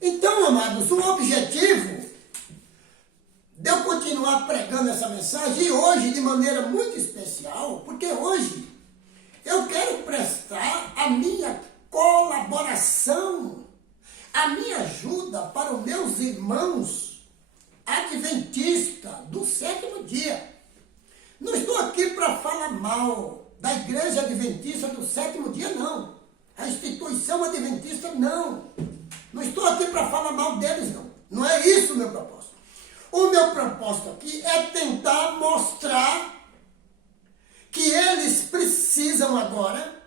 Então, amados, o objetivo de eu continuar pregando essa mensagem, e hoje de maneira muito especial, porque hoje eu quero prestar a minha colaboração, a minha ajuda para os meus irmãos adventistas do sétimo dia. Não estou aqui para falar mal da Igreja Adventista do sétimo dia, não. A instituição adventista, não. Não estou aqui para falar mal deles, não. Não é isso o meu propósito. O meu propósito aqui é tentar mostrar que eles precisam agora,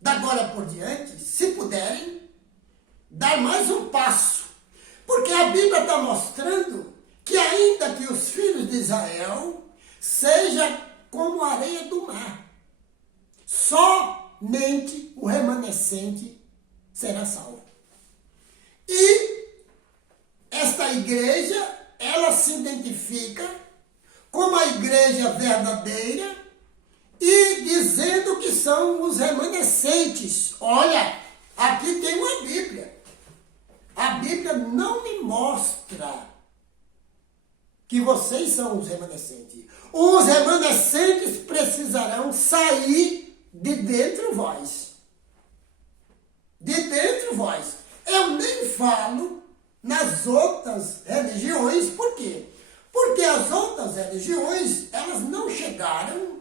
da agora por diante, se puderem, dar mais um passo. Porque a Bíblia está mostrando que ainda que os filhos de Israel seja como a areia do mar, somente o remanescente será salvo. E esta igreja, ela se identifica como a igreja verdadeira e dizendo que são os remanescentes. Olha, aqui tem uma Bíblia. A Bíblia não me mostra que vocês são os remanescentes. Os remanescentes precisarão sair de dentro vós. De dentro vós. Eu nem falo nas outras religiões. Por quê? Porque as outras religiões, elas não chegaram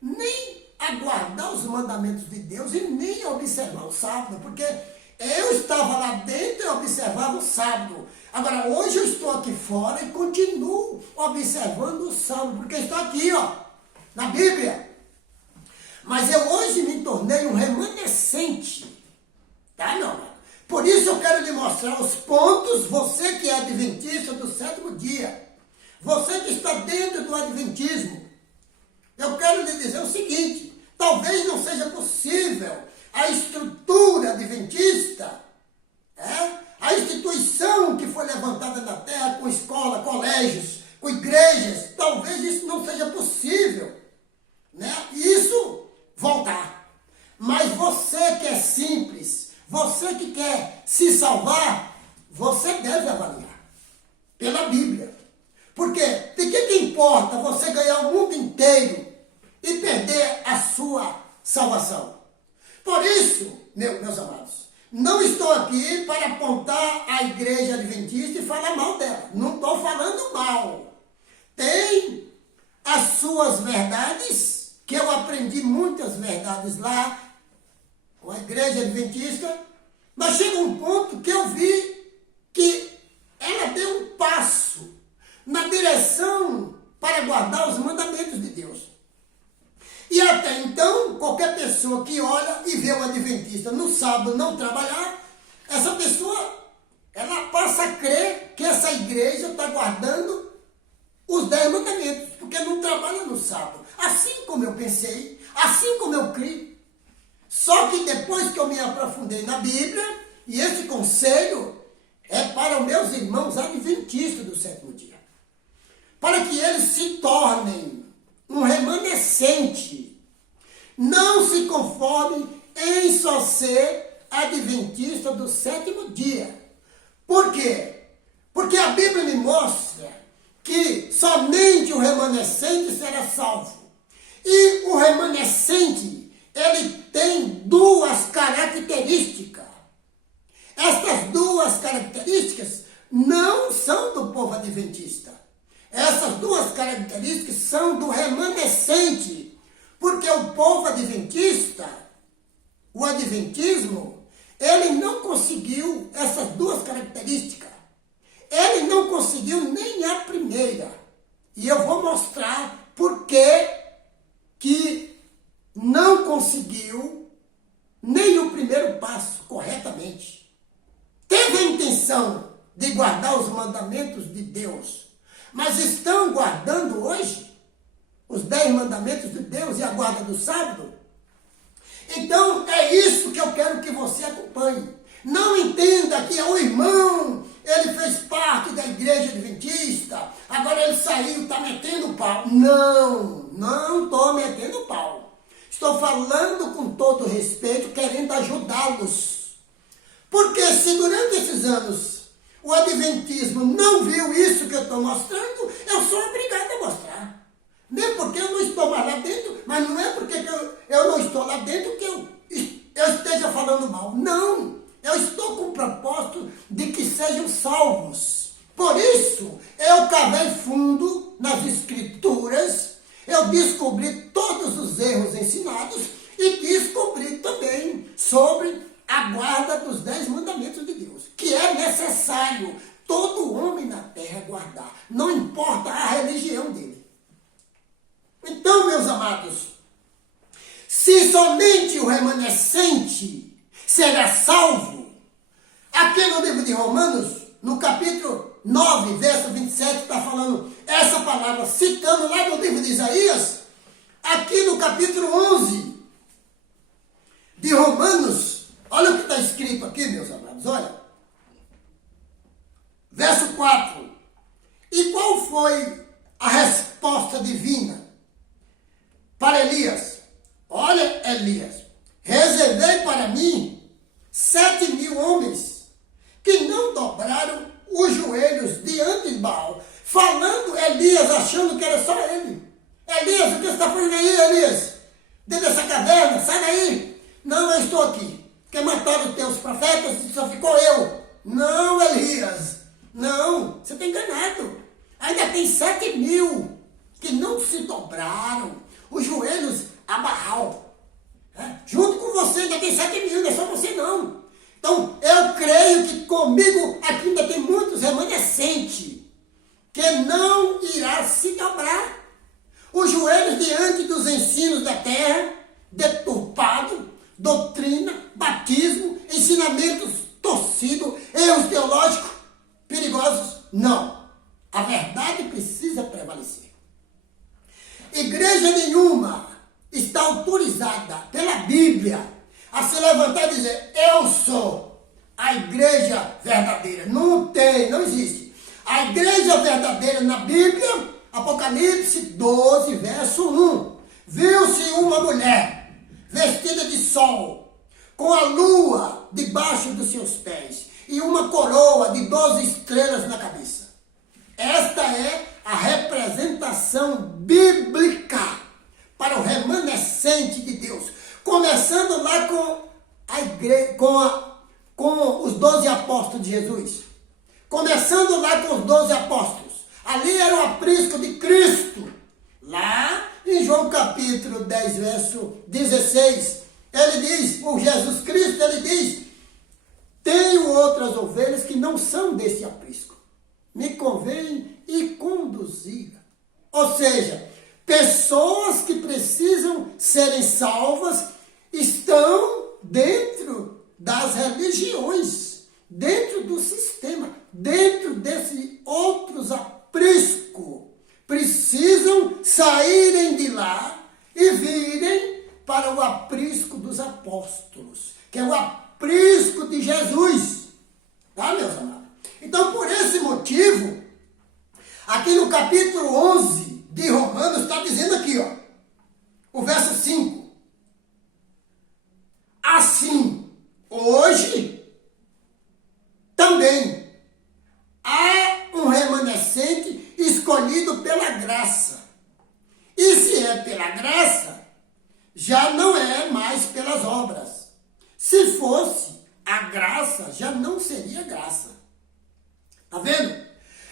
nem a guardar os mandamentos de Deus e nem a observar o sábado. Porque eu estava lá dentro e observava o sábado. Agora, hoje eu estou aqui fora e continuo observando o sábado, porque está aqui, ó, na Bíblia. Mas eu hoje me tornei um remanescente, tá, meu amado? Por isso eu quero lhe mostrar os pontos, você que é adventista do sétimo dia, você que está dentro do adventismo. Eu quero lhe dizer o seguinte, talvez não seja possível a estrutura adventista, a instituição que foi levantada na terra com escola, colégios, com igrejas, talvez isso não seja possível, isso voltar. Mas você que é simples, você que quer se salvar, você deve avaliar pela Bíblia. Porque de que importa você ganhar o mundo inteiro e perder a sua salvação? Por isso, meus amados, não estou aqui para apontar a igreja adventista e falar mal dela. Não estou falando mal. Tem as suas verdades, que eu aprendi muitas verdades lá com a igreja adventista, mas chega um ponto que eu vi que ela deu um passo na direção para guardar os mandamentos de Deus. E até então, qualquer pessoa que olha e vê um adventista no sábado não trabalhar, essa pessoa, ela passa a crer que essa igreja está guardando os 10 mandamentos, porque não trabalha no sábado. Assim como eu pensei, assim como eu criei. Só que depois que eu me aprofundei na Bíblia, e esse conselho é para os meus irmãos adventistas do sétimo dia, para que eles se tornem um remanescente. Não se conforme em só ser adventista do sétimo dia. Por quê? Porque a Bíblia me mostra que somente o remanescente será salvo. E o remanescente, ele tem duas características. Estas duas características não são do povo adventista. Essas duas características são do remanescente, porque o povo adventista, o adventismo, ele não conseguiu essas duas características. Ele não conseguiu nem a primeira. E eu vou mostrar por que não conseguiu nem o primeiro passo corretamente. Teve a intenção de guardar os mandamentos de Deus, mas estão guardando hoje os 10 mandamentos de Deus e a guarda do sábado? Então, é isso que eu quero que você acompanhe. Não entenda que o irmão, ele fez parte da igreja adventista, agora ele saiu, está metendo pau. Não estou metendo pau. Estou falando com todo respeito, querendo ajudá-los. Porque se durante esses anos o adventismo não viu isso que eu estou mostrando, eu sou obrigado a mostrar. Nem porque eu não estou mais lá dentro, mas não é porque eu não estou lá dentro que eu esteja falando mal. Não, eu estou com o propósito de que sejam salvos. Por isso, eu cavei fundo nas Escrituras, eu descobri todos os erros ensinados e descobri também sobre a guarda dos 10 mandamentos de Deus, que é necessário todo homem na terra guardar, não importa a religião dele. Então, meus amados, se somente o remanescente será salvo, aqui no livro de Romanos, no capítulo 9, verso 27, está falando essa palavra, citando lá no livro de Isaías, aqui no capítulo 11 de Romanos, olha o que está escrito aqui, meus amados, olha. Verso 4. E qual foi a resposta divina para Elias? Olha, Elias, reservei para mim 7.000 homens que não dobraram os joelhos diante de Baal. Falando Elias, achando que era só ele. Elias, o que você está fazendo aí, Elias? Dentro dessa caverna, sai daí. Não, eu estou aqui. Porque mataram os teus profetas e só ficou eu. Não, Elias. Não, você está enganado. Ainda tem 7.000 que não se dobraram os joelhos a Baal. Junto com você ainda tem 7.000, não é só você não. Então, eu creio que comigo aqui ainda tem muitos remanescentes que não irá se dobrar os joelhos diante dos ensinos da terra, deturpado, doutrina, batismo, ensinamentos torcidos, erros teológicos perigosos. Não. A verdade precisa prevalecer. Igreja nenhuma está autorizada pela Bíblia a se levantar e dizer, eu sou a igreja verdadeira. Não tem, não existe. A igreja verdadeira na Bíblia, Apocalipse 12, verso 1. Viu-se uma mulher vestida de sol, com a lua debaixo dos seus pés e uma coroa de 12 estrelas na cabeça. Esta é a representação bíblica para o remanescente de Deus. Começando lá com a igreja, com os 12 apóstolos de Jesus. Começando lá com os 12 apóstolos. Ali era o aprisco de Cristo. Lá em João capítulo 10, verso 16, ele diz, o Jesus Cristo, ele diz, tenho outras ovelhas que não são desse aprisco. Me convém e conduzir. Ou seja, pessoas que precisam serem salvas estão dentro das religiões, dentro do sistema, dentro desse outros aprisco. Precisam saírem de lá e virem para o aprisco dos apóstolos, que é o aprisco de Jesus. Tá, meus amados? Então, por esse motivo, aqui no capítulo 11 de Romanos, está dizendo aqui, ó, o verso 5. Assim, hoje, também, há um remanescente escolhido pela graça. E se é pela graça, já não é mais pelas obras. Se fosse a graça, já não seria graça. Está vendo?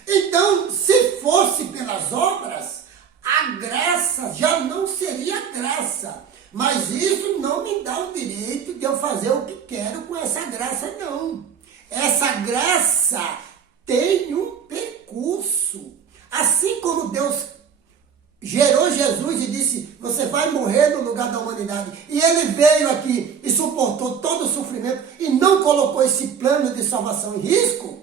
Então, se fosse pelas obras, a graça já não seria graça. Mas isso não me dá o direito de eu fazer o que quero com essa graça, não. Essa graça tem um percurso. Assim como Deus gerou Jesus e disse, você vai morrer no lugar da humanidade. E ele veio aqui e suportou todo o sofrimento e não colocou esse plano de salvação em risco.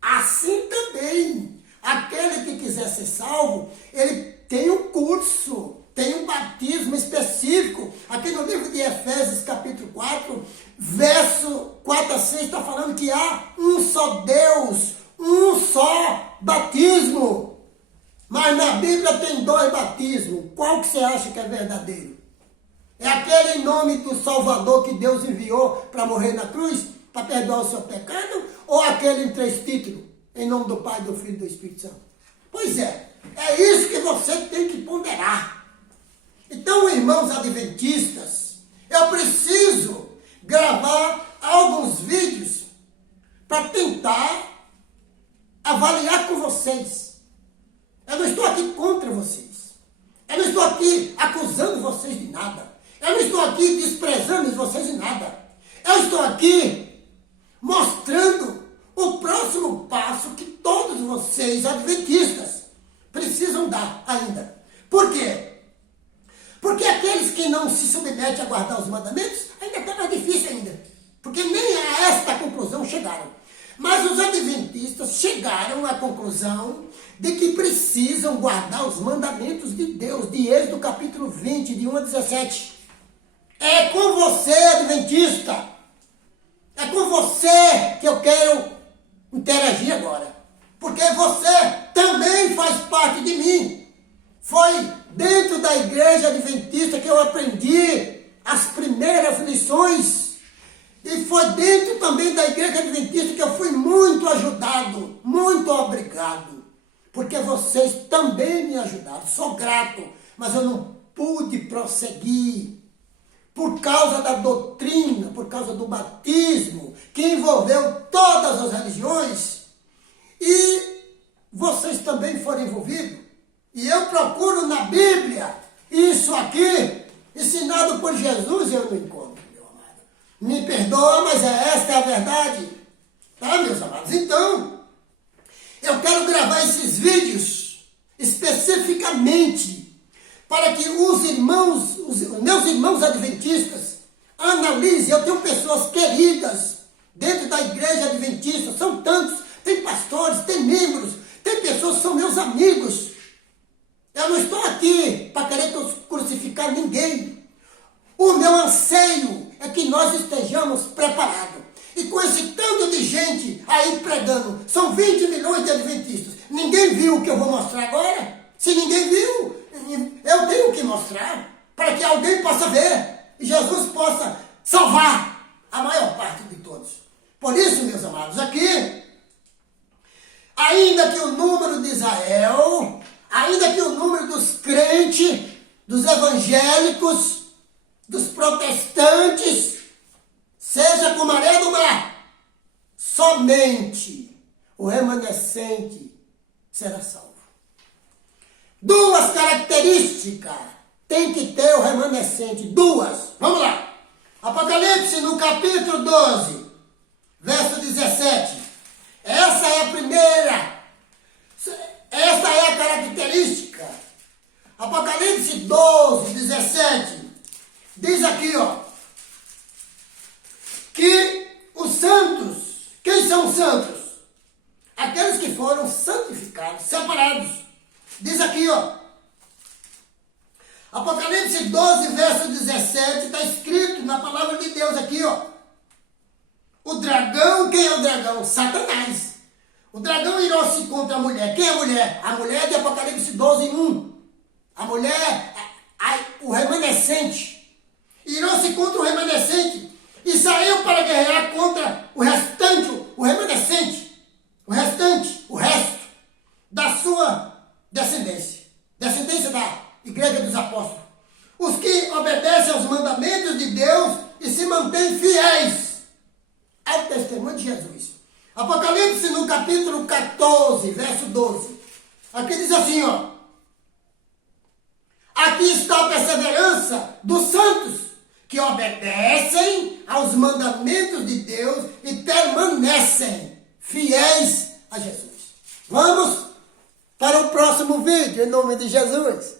Assim também, aquele que quiser ser salvo, ele tem um curso, tem um batismo específico. Aqui no livro de Efésios, capítulo 4, verso 4 a 6, está falando que há um só Deus, um só batismo. Mas na Bíblia tem 2 batismos. Qual que você acha que é verdadeiro? É aquele em nome do Salvador que Deus enviou para morrer na cruz? para perdoar o seu pecado, ou aquele em 3 títulos, em nome do Pai, do Filho e do Espírito Santo? Pois é isso que você tem que ponderar. Então, irmãos adventistas, eu preciso gravar alguns vídeos para tentar avaliar com vocês. Eu não estou aqui contra vocês. Eu não estou aqui acusando vocês de nada. Eu não estou aqui desprezando vocês de nada. Eu estou aqui mostrando o próximo passo que todos vocês adventistas precisam dar ainda. Por quê? Porque aqueles que não se submetem a guardar os mandamentos, ainda está mais difícil ainda. Porque nem a esta conclusão chegaram. Mas os adventistas chegaram à conclusão de que precisam guardar os mandamentos de Deus, de Êxodo capítulo 20, de 1 a 17. É com você, adventista. É com você que eu quero interagir agora. Porque você também faz parte de mim. Foi dentro da igreja adventista que eu aprendi as primeiras lições. E foi dentro também da igreja adventista que eu fui muito ajudado, muito obrigado. Porque vocês também me ajudaram. Sou grato, mas eu não pude prosseguir por causa da doutrina, por causa do batismo, que envolveu todas as religiões. E vocês também foram envolvidos. E eu procuro na Bíblia isso aqui, ensinado por Jesus, e eu não encontro, meu amado. Me perdoa, mas esta é a verdade. Tá, meus amados? Então, eu quero gravar esses vídeos especificamente para que os meus irmãos adventistas analisem. Eu tenho pessoas queridas dentro da igreja adventista, são tantos, tem pastores, tem membros, tem pessoas que são meus amigos. Eu não estou aqui para querer crucificar ninguém. O meu anseio é que nós estejamos preparados. E com esse tanto de gente aí pregando, são 20 milhões de adventistas. Ninguém viu o que eu vou mostrar agora? Se ninguém viu, eu tenho que mostrar para que alguém possa ver e Jesus possa salvar a maior parte de todos. Por isso, meus amados, aqui, ainda que o número de Israel, ainda que o número dos crentes, dos evangélicos, dos protestantes, seja como a areia do mar, somente o remanescente será salvo. 2 características tem que ter o remanescente. 2. Vamos lá. Apocalipse no capítulo 12, verso 17. Essa é a primeira. Essa é a característica. Apocalipse 12, 17. Diz aqui, ó, que os santos, quem são os santos? Aqueles que foram santificados, separados. Diz aqui, ó, Apocalipse 12, verso 17, está escrito na palavra de Deus aqui, ó. O dragão, quem é o dragão? Satanás. O dragão irou-se contra a mulher. Quem é a mulher? A mulher de Apocalipse 12, 1. A mulher, o remanescente. Irou-se contra o remanescente e saiu para guerrear contra o restante, o remanescente, o restante, o resto da sua descendência da igreja dos apóstolos, os que obedecem aos mandamentos de Deus e se mantêm fiéis ao testemunho de Jesus. Apocalipse no capítulo 14, verso 12, aqui diz assim, ó, aqui está a perseverança dos santos, que obedecem aos mandamentos de Deus e permanecem fiéis a Jesus. Vamos para o próximo vídeo, em nome de Jesus.